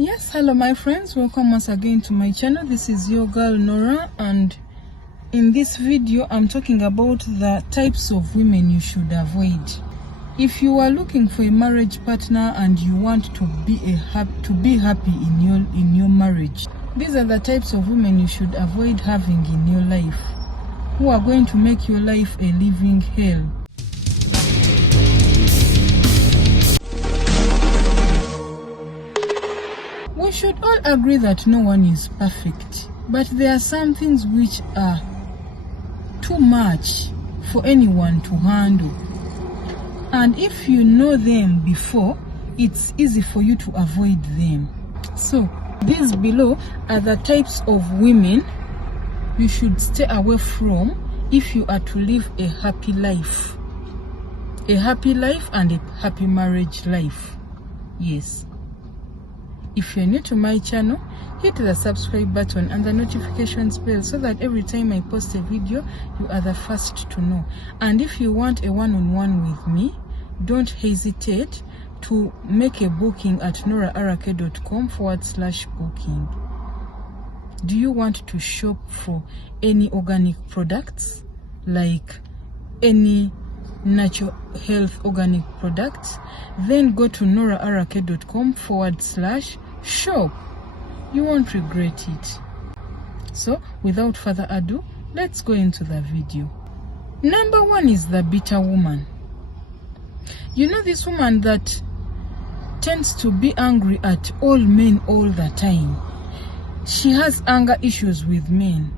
Yes, hello my friends, welcome once again to my channel. This is your girl Nora, and in this video I'm talking about the types of women you should avoid. If you are looking for a marriage partner and you want to be happy in your marriage, these are the types of women you should avoid having in your life, who are going to make your life a living hell. We should all agree that no one is perfect, but there are some things which are too much for anyone to handle. And if you know them before, it's easy for you to avoid them. So, these below are the types of women you should stay away from if you are to live a happy life. A happy life and a happy marriage life. Yes. If you're new to my channel, hit the subscribe button and the notifications bell so that every time I post a video, you are the first to know. And if you want a one-on-one with me, don't hesitate to make a booking at noraarake.com/booking. Do you want to shop for any organic products, like any natural health organic products? Then go to noraarake.com/shop. You won't regret it. So without further ado, let's go into the video. Number one is the bitter woman. You know, this woman that tends to be angry at all men all the time. She has anger issues with men.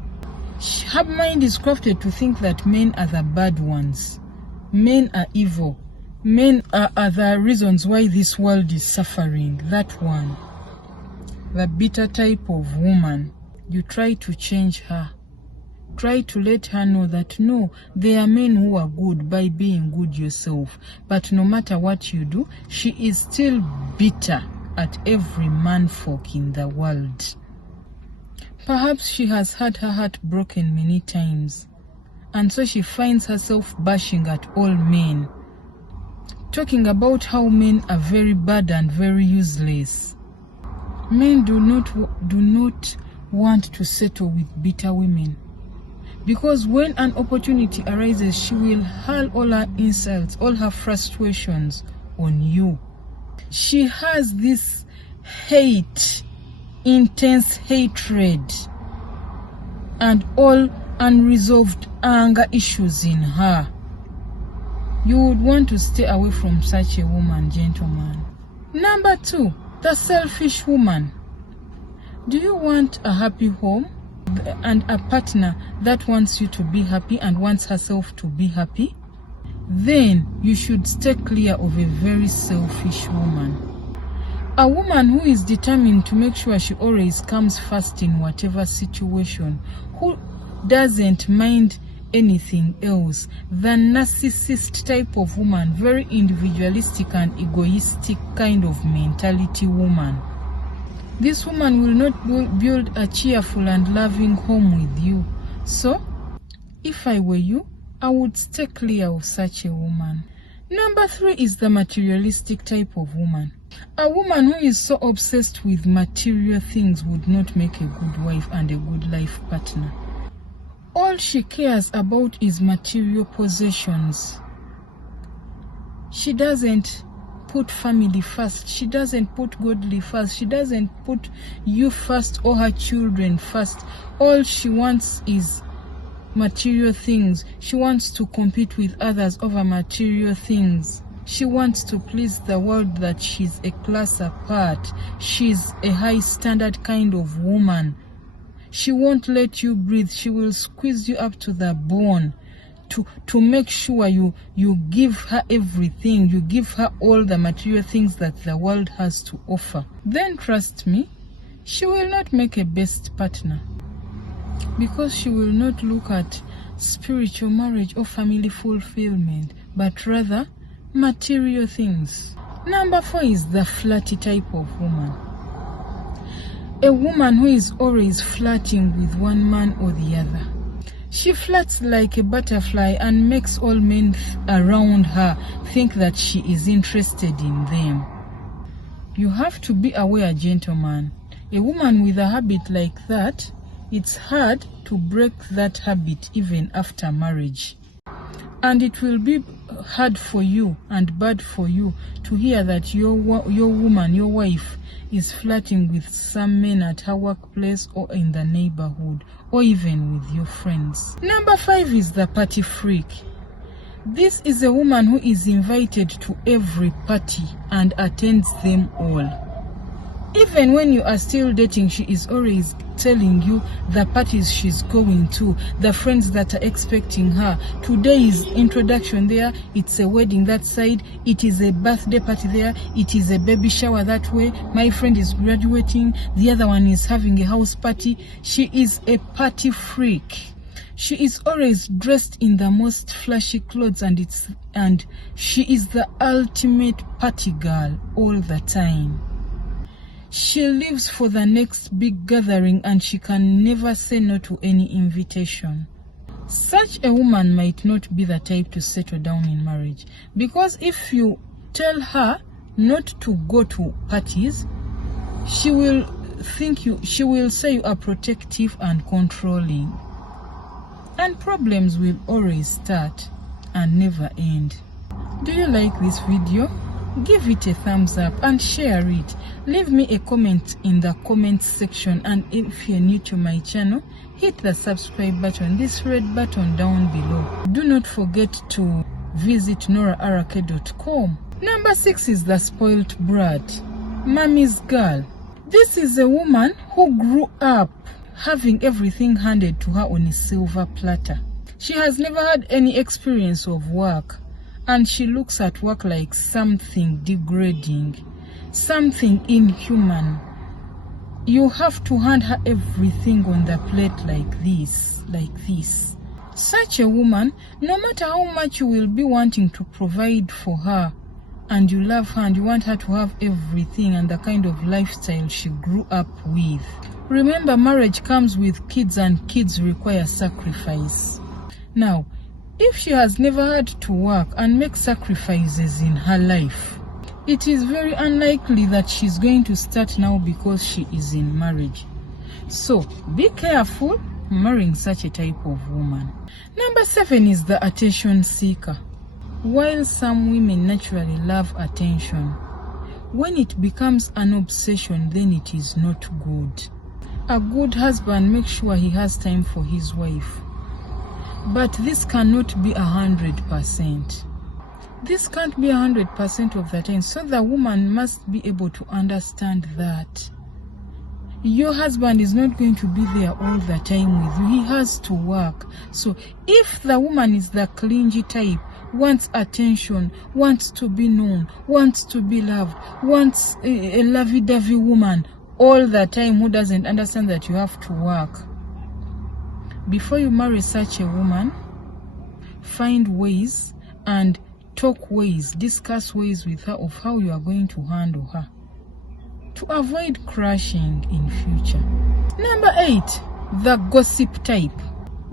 Her mind is crafted to think that men are the bad ones. Men are evil. Men are the reasons why this world is suffering. That one. The bitter type of woman. You try to change her. Try to let her know that no, there are men who are good by being good yourself. But no matter what you do, she is still bitter at every manfolk in the world. Perhaps she has had her heart broken many times, and so she finds herself bashing at all men, talking about how men are very bad and very useless. Men do not want to settle with bitter women, because when an opportunity arises, she will hurl all her insults, all her frustrations on you. She has this hate, intense hatred, and all unresolved anger issues in her. You would want to stay away from such a woman, gentlemen. Number two, the selfish woman. Do you want a happy home and a partner that wants you to be happy and wants herself to be happy? Then you should stay clear of a very selfish woman. A woman who is determined to make sure she always comes first in whatever situation, who doesn't mind anything else. The narcissist type of woman, very individualistic and egoistic kind of mentality woman. This woman will not build a cheerful and loving home with you. So, if I were you, I would stay clear of such a woman. Number three is the materialistic type of woman. A woman who is so obsessed with material things would not make a good wife and a good life partner. All she cares about is material possessions. She doesn't put family first. She doesn't put godly first. She doesn't put you first or her children first. All she wants is material things. She wants to compete with others over material things. She wants to please the world that she's a class apart. She's a high standard kind of woman. She won't let you breathe. She will squeeze you up to the bone to make sure you give her everything. You give her all the material things that the world has to offer. Then trust me, she will not make a best partner, because she will not look at spiritual marriage or family fulfillment, but rather material things. Number four is the flirty type of woman. A woman who is always flirting with one man or the other. She flirts like a butterfly and makes all men around her think that she is interested in them. You have to be aware, gentlemen. A woman with a habit like that, it's hard to break that habit even after marriage. And it will be hard for you and bad for you to hear that your woman, your wife, is flirting with some men at her workplace or in the neighborhood or even with your friends. Number 5 is the party freak. This is a woman who is invited to every party and attends them all. Even when you are still dating, she is always telling you the parties she's going to, the friends that are expecting her. Today is introduction there, it's a wedding that side, it is a birthday party there, it is a baby shower that way, my friend is graduating, the other one is having a house party. She is a party freak. She is always dressed in the most flashy clothes and she is the ultimate party girl all the time. She lives for the next big gathering and she can never say no to any invitation. Such a woman might not be the type to settle down in marriage, because if you tell her not to go to parties, she will say you are protective and controlling. And problems will always start and never end. Do you like this video? Give it a thumbs up and share it. Leave me a comment in the comment section, and if you're new to my channel, hit the subscribe button, this red button down below. Do not forget to visit noraarake.com. Number 6 is the spoilt brat, mommy's girl. This is a woman who grew up having everything handed to her on a silver platter. She has never had any experience of work, and she looks at work like something degrading, something inhuman. You have to hand her everything on the plate like this. Such a woman, no matter how much you will be wanting to provide for her, and you love her and you want her to have everything and the kind of lifestyle she grew up with. Remember, marriage comes with kids and kids require sacrifice. Now, if she has never had to work and make sacrifices in her life, it is very unlikely that she's going to start now because she is in marriage. So, be careful marrying such a type of woman. Number 7 is the attention seeker. While some women naturally love attention, when it becomes an obsession, then it is not good. A good husband makes sure he has time for his wife. But this cannot be 100%. This can't be 100% of the time. So the woman must be able to understand that your husband is not going to be there all the time with you. He has to work. So if the woman is the clingy type, wants attention, wants to be known, wants to be loved, wants a lovey-dovey woman all the time who doesn't understand that you have to work, before you marry such a woman, find ways and discuss ways with her of how you are going to handle her to avoid crashing in future. Number 8, the gossip type.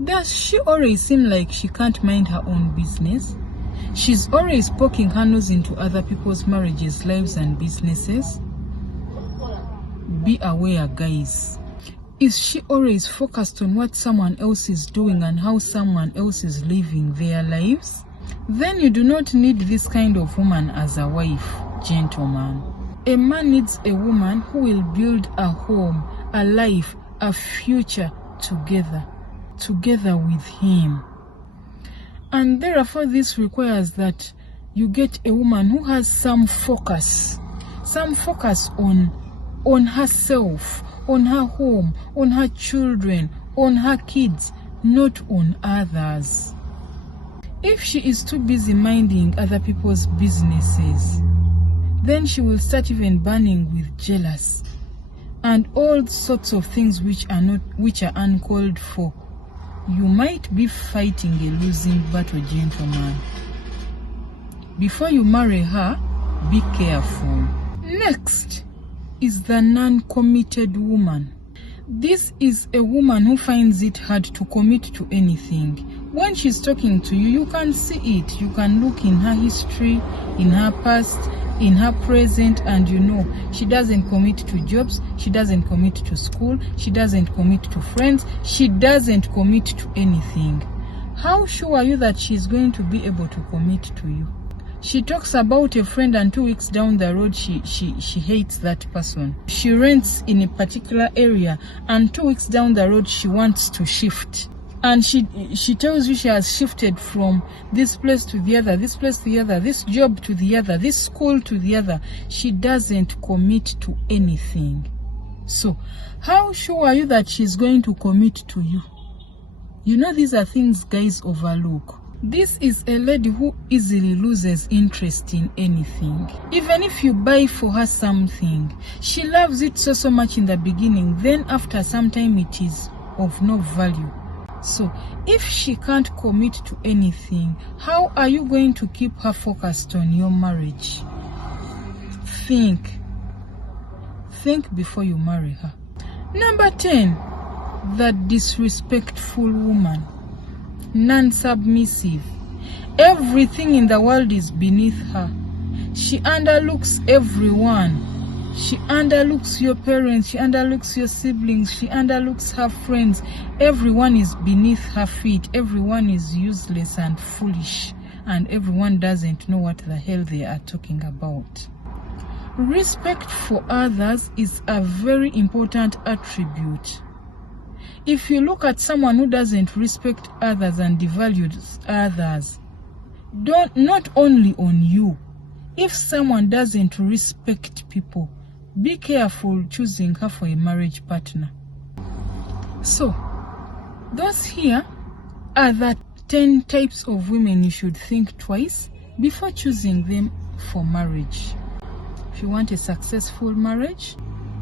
Does she always seem like she can't mind her own business? She's always poking her nose into other people's marriages, lives and businesses. Be aware, guys. Is she always focused on what someone else is doing and how someone else is living their lives? Then you do not need this kind of woman as a wife, gentlemen. A man needs a woman who will build a home, a life, a future together with him. And therefore this requires that you get a woman who has some focus on herself, on her home, on her children, on her kids, not on others. If she is too busy minding other people's businesses, then she will start even burning with jealousy and all sorts of things which are uncalled for. You might be fighting a losing battle, gentlemen. Before you marry her, be careful. Next is the non-committed woman. This is a woman who finds it hard to commit to anything. When she's talking to you, you can see it. You can look in her history, in her past, in her present, and she doesn't commit to jobs, she doesn't commit to school, she doesn't commit to friends, she doesn't commit to anything. How sure are you that she's going to be able to commit to you? She talks about a friend, and 2 weeks down the road she hates that person. She rents in a particular area, and 2 weeks down the road she wants to shift. And she tells you she has shifted from this place to the other, this place to the other, this job to the other, this school to the other. She doesn't commit to anything. So, how sure are you that she's going to commit to you? These are things guys overlook. This is a lady who easily loses interest in anything. Even if you buy for her something, she loves it so much in the beginning, then after some time it is of no value. So, if she can't commit to anything, how are you going to keep her focused on your marriage? Think before you marry her. Number 10, the disrespectful woman. Non-submissive. Everything in the world is beneath her. She underlooks everyone. She underlooks your parents, she underlooks your siblings, she underlooks her friends. Everyone is beneath her feet. Everyone is useless and foolish, and everyone doesn't know what the hell they are talking about. Respect for others is a very important attribute. If you look at someone who doesn't respect others and devalues others, not only on you, if someone doesn't respect people, be careful choosing her for a marriage partner. So, those here are the 10 types of women you should think twice before choosing them for marriage. If you want a successful marriage,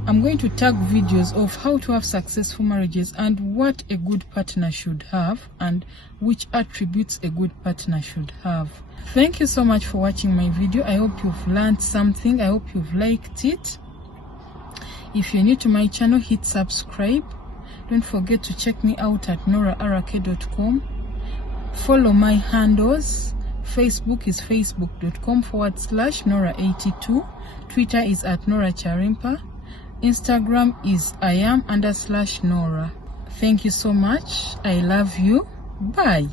I'm going to tag videos of how to have successful marriages and what a good partner should have and which attributes a good partner should have. Thank you so much for watching my video. I hope you've learned something. I hope you've liked it. If you're new to my channel, hit subscribe. Don't forget to check me out at noraarake.com. Follow my handles. Facebook is facebook.com/Nora82. Twitter is at NoraCharimpa. Instagram is Iam_Nora. Thank you so much. I love you. Bye.